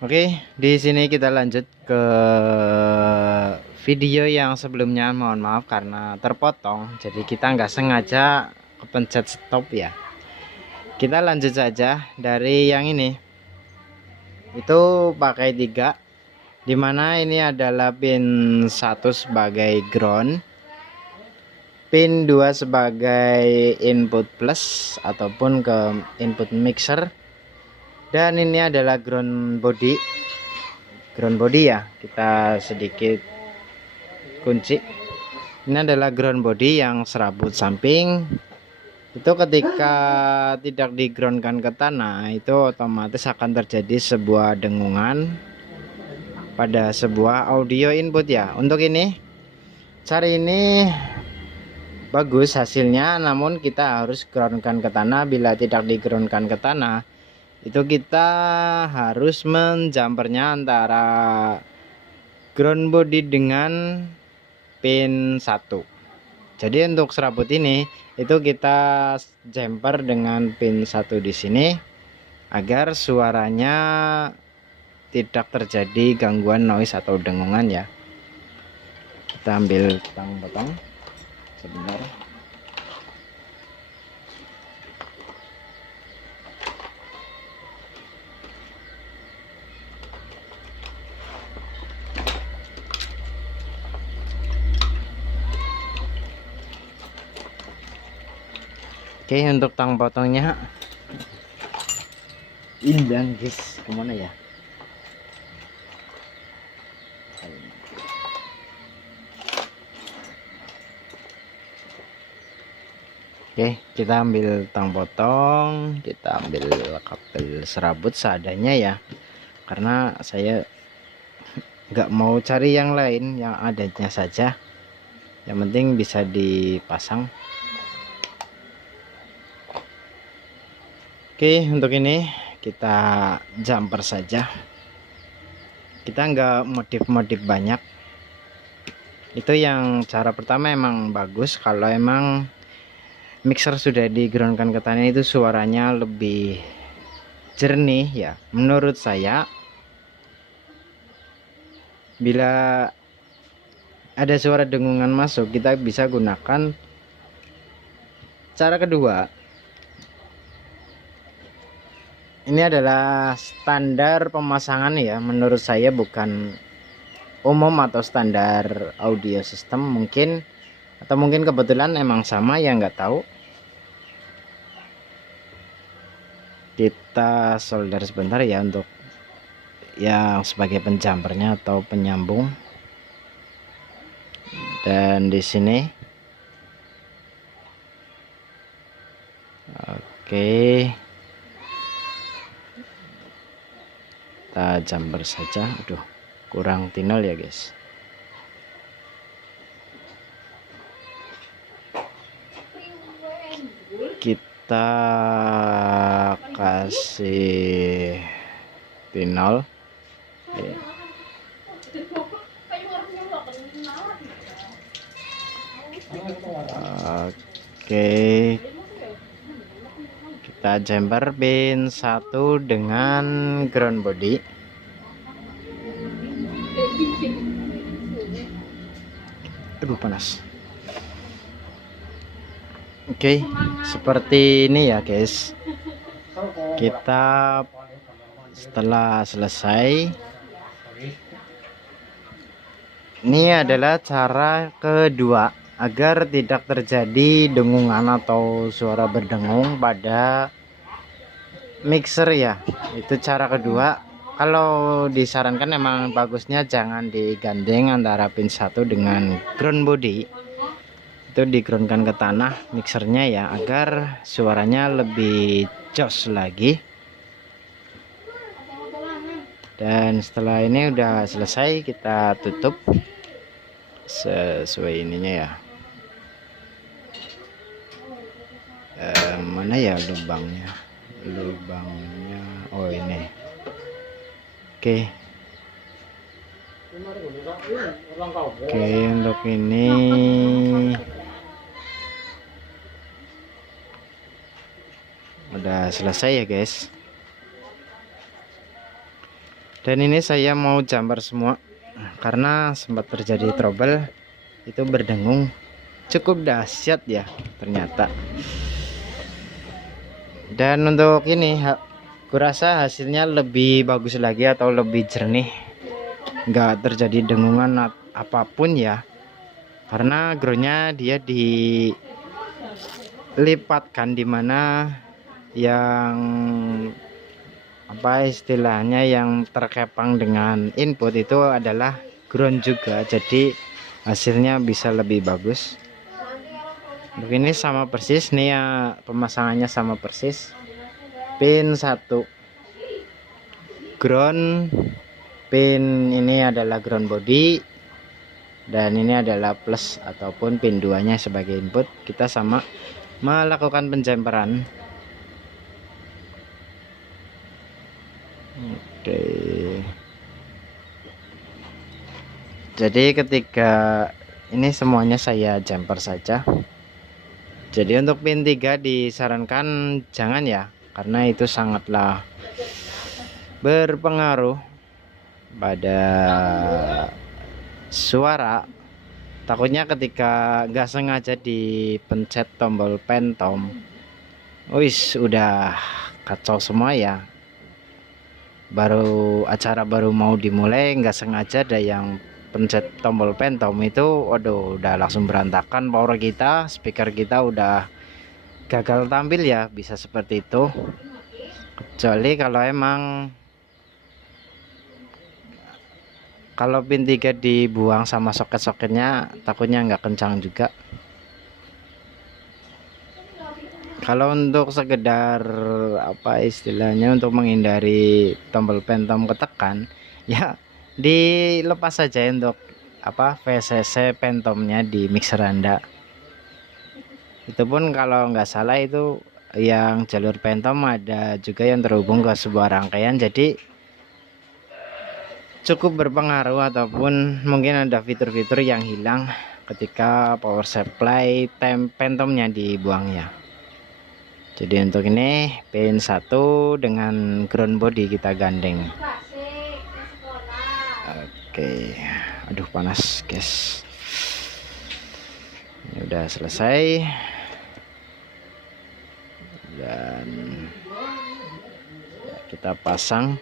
Oke, di sini kita lanjut ke video yang sebelumnya. Mohon maaf karena terpotong, jadi kita nggak sengaja kepencet stop ya. Kita lanjut saja dari yang ini. Itu pakai 3, dimana ini adalah pin 1 sebagai ground, pin 2 sebagai input plus ataupun ke input mixer, dan ini adalah ground body ya. Kita sedikit kunci. Ini adalah ground body yang serabut samping. Itu ketika tidak digroundkan ke tanah, itu otomatis akan terjadi sebuah dengungan pada sebuah audio input ya. Untuk ini, cara ini bagus hasilnya, namun kita harus groundkan ke tanah. Bila tidak digroundkan ke tanah, itu kita harus menjumpernya antara ground body dengan pin 1. Jadi untuk serabut ini itu kita jumper dengan pin 1 di sini agar suaranya tidak terjadi gangguan noise atau dengungan ya. Kita ambil potong sebentar. Oke, untuk tang potongnya indang guys, kemana ya? Oke, kita ambil tang potong, kita ambil kabel serabut seadanya ya, karena saya nggak mau cari yang lain, yang adanya saja, yang penting bisa dipasang. Oke, untuk ini kita jumper saja. Kita nggak modif banyak. Itu yang cara pertama emang bagus. Kalau emang mixer sudah digroundkan ke tanah, itu suaranya lebih jernih ya. Menurut saya, bila ada suara dengungan masuk, kita bisa gunakan cara kedua. Ini adalah standar pemasangan ya, menurut saya bukan umum atau standar audio system mungkin, atau mungkin kebetulan emang sama ya, nggak tahu. Kita solder sebentar ya untuk yang sebagai penjumpernya atau penyambung. Dan di sini oke, kita jumper saja. Aduh, kurang tinol ya guys. Kita kasih tinol ya. Oke, kita jumper pin 1 dengan ground body. Aduh, panas. Oke, seperti ini ya guys. Kita setelah selesai, ini adalah cara kedua agar tidak terjadi dengungan atau suara berdengung pada mixer ya. Itu cara kedua. Kalau disarankan emang bagusnya jangan digandeng antara pin 1 dengan ground body. Itu digroundkan ke tanah mixernya ya, agar suaranya lebih jos lagi. Dan setelah ini udah selesai, kita tutup sesuai ininya ya. Mana ya lubangnya? Oh ini. Oke, untuk ini udah selesai ya guys. Dan ini saya mau jumper semua karena sempat terjadi trouble, itu berdengung cukup dahsyat ya ternyata. Dan untuk ini kurasa hasilnya lebih bagus lagi atau lebih jernih, nggak terjadi dengungan apapun ya, karena groundnya dia dilipatkan, dimana yang apa istilahnya yang terkepang dengan input itu adalah ground juga, jadi hasilnya bisa lebih bagus. Untuk ini sama persis nih ya, pemasangannya sama persis. Pin 1 ground, pin ini adalah ground body, dan ini adalah plus ataupun pin 2 nya sebagai input. Kita sama melakukan penjemperan. Oke, jadi ketika ini semuanya saya jumper saja. Jadi untuk pin 3 disarankan jangan ya, karena itu sangatlah berpengaruh pada suara. Takutnya ketika nggak sengaja dipencet tombol pentom, wis udah kacau semua ya. Acara baru mau dimulai, nggak sengaja ada yang pencet tombol pentom itu, waduh, udah langsung berantakan power kita, speaker kita udah gagal tampil ya, bisa seperti itu. Kecuali kalau emang kalau pin 3 dibuang sama soket-soketnya, takutnya nggak kencang juga. Kalau untuk sekedar apa istilahnya, untuk menghindari tombol pentom ketekan ya, dilepas saja untuk apa VCC pentomnya di mixer Anda. Itu pun kalau nggak salah itu yang jalur pentom ada juga yang terhubung ke sebuah rangkaian, jadi cukup berpengaruh, ataupun mungkin ada fitur-fitur yang hilang ketika power supply pentomnya dibuang ya. Jadi untuk ini pin 1 dengan ground body kita gandeng. Oke, aduh panas guys. Ini udah selesai, dan kita pasang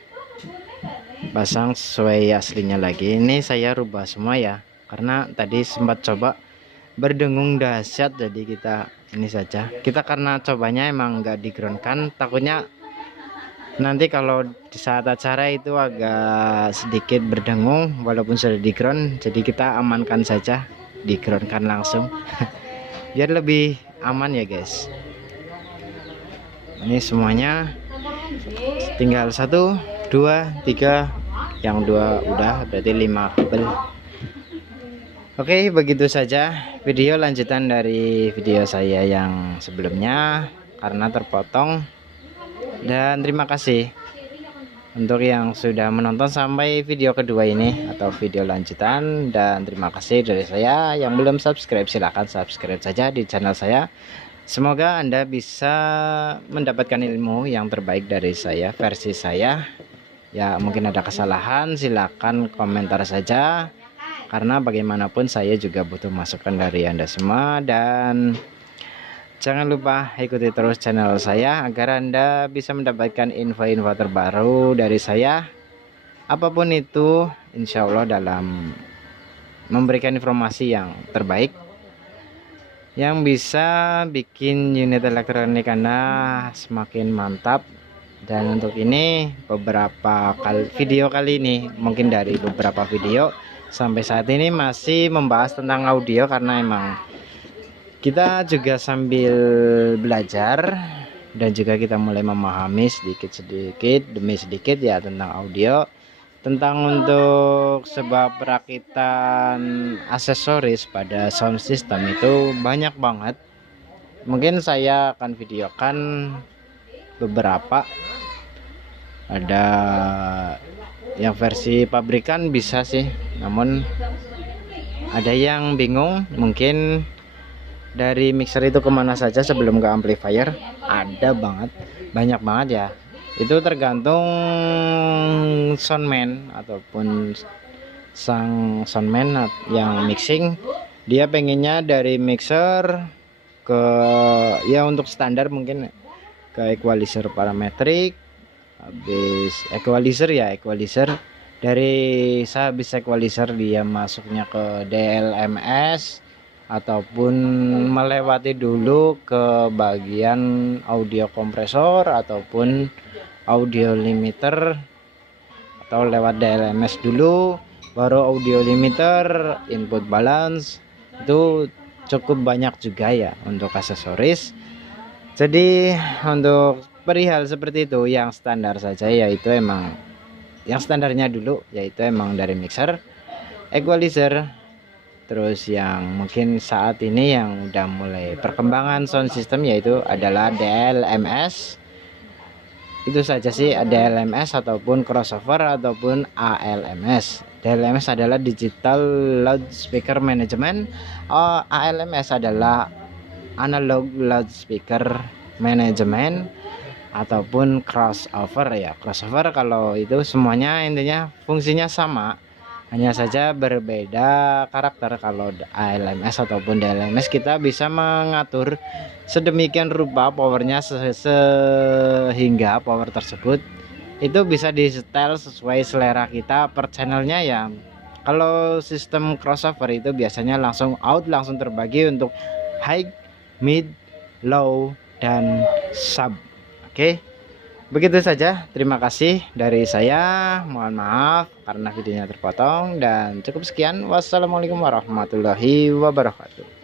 sesuai aslinya lagi. Ini saya rubah semua ya, karena tadi sempat coba berdengung dahsyat, jadi kita ini saja. Kita karena cobanya emang nggak di ground kan, takutnya nanti kalau di saat acara itu agak sedikit berdengung walaupun sudah di ground, jadi kita amankan saja, di ground kan langsung biar lebih aman ya guys. Ini semuanya tinggal 1 2 3, yang 2 udah, berarti 5 kabel. Oke, begitu saja video lanjutan dari video saya yang sebelumnya karena terpotong. Dan terima kasih untuk yang sudah menonton sampai video kedua ini atau video lanjutan. Dan terima kasih dari saya. Yang belum subscribe, silahkan subscribe saja di channel saya. Semoga Anda bisa mendapatkan ilmu yang terbaik dari saya, versi saya. Ya, mungkin ada kesalahan, silahkan komentar saja, karena bagaimanapun saya juga butuh masukan dari Anda semua. Dan jangan lupa ikuti terus channel saya agar Anda bisa mendapatkan info-info terbaru dari saya, apapun itu, insya Allah dalam memberikan informasi yang terbaik yang bisa bikin unit elektronik Anda semakin mantap. Dan untuk ini beberapa video kali ini, mungkin dari beberapa video sampai saat ini masih membahas tentang audio, karena emang kita juga sambil belajar dan juga kita mulai memahami sedikit demi sedikit ya tentang audio, tentang untuk sebuah perakitan aksesoris pada sound system itu banyak banget. Mungkin saya akan videokan beberapa, ada yang versi pabrikan bisa sih, namun ada yang bingung mungkin dari mixer itu kemana saja sebelum ke amplifier. Ada banget, banyak banget ya, itu tergantung soundman ataupun sang soundman yang mixing, dia pengennya dari mixer ke ya untuk standar mungkin ke equalizer parametrik, habis equalizer dari sehabis equalizer dia masuknya ke DLMS ataupun melewati dulu ke bagian audio kompresor ataupun audio limiter, atau lewat DLMS dulu baru audio limiter, input balance. Itu cukup banyak juga ya untuk aksesoris. Jadi untuk perihal seperti itu yang standar saja, yaitu emang yang standarnya dulu yaitu emang dari mixer, equalizer. Terus yang mungkin saat ini yang udah mulai perkembangan sound system yaitu adalah DLMS. Itu saja sih, DLMS ataupun crossover ataupun ALMS. DLMS adalah digital loudspeaker management, ALMS adalah analog loudspeaker management, ataupun crossover ya. Crossover kalau itu semuanya intinya fungsinya sama, hanya saja berbeda karakter. Kalau ALMS ataupun DLMS kita bisa mengatur sedemikian rupa powernya sehingga power tersebut itu bisa di setel sesuai selera kita per channelnya ya. Kalau sistem crossover itu biasanya langsung out, langsung terbagi untuk high, mid, low, dan sub. Oke, begitu saja. Terima kasih dari saya. Mohon maaf karena videonya terpotong, dan cukup sekian. Wassalamualaikum warahmatullahi wabarakatuh.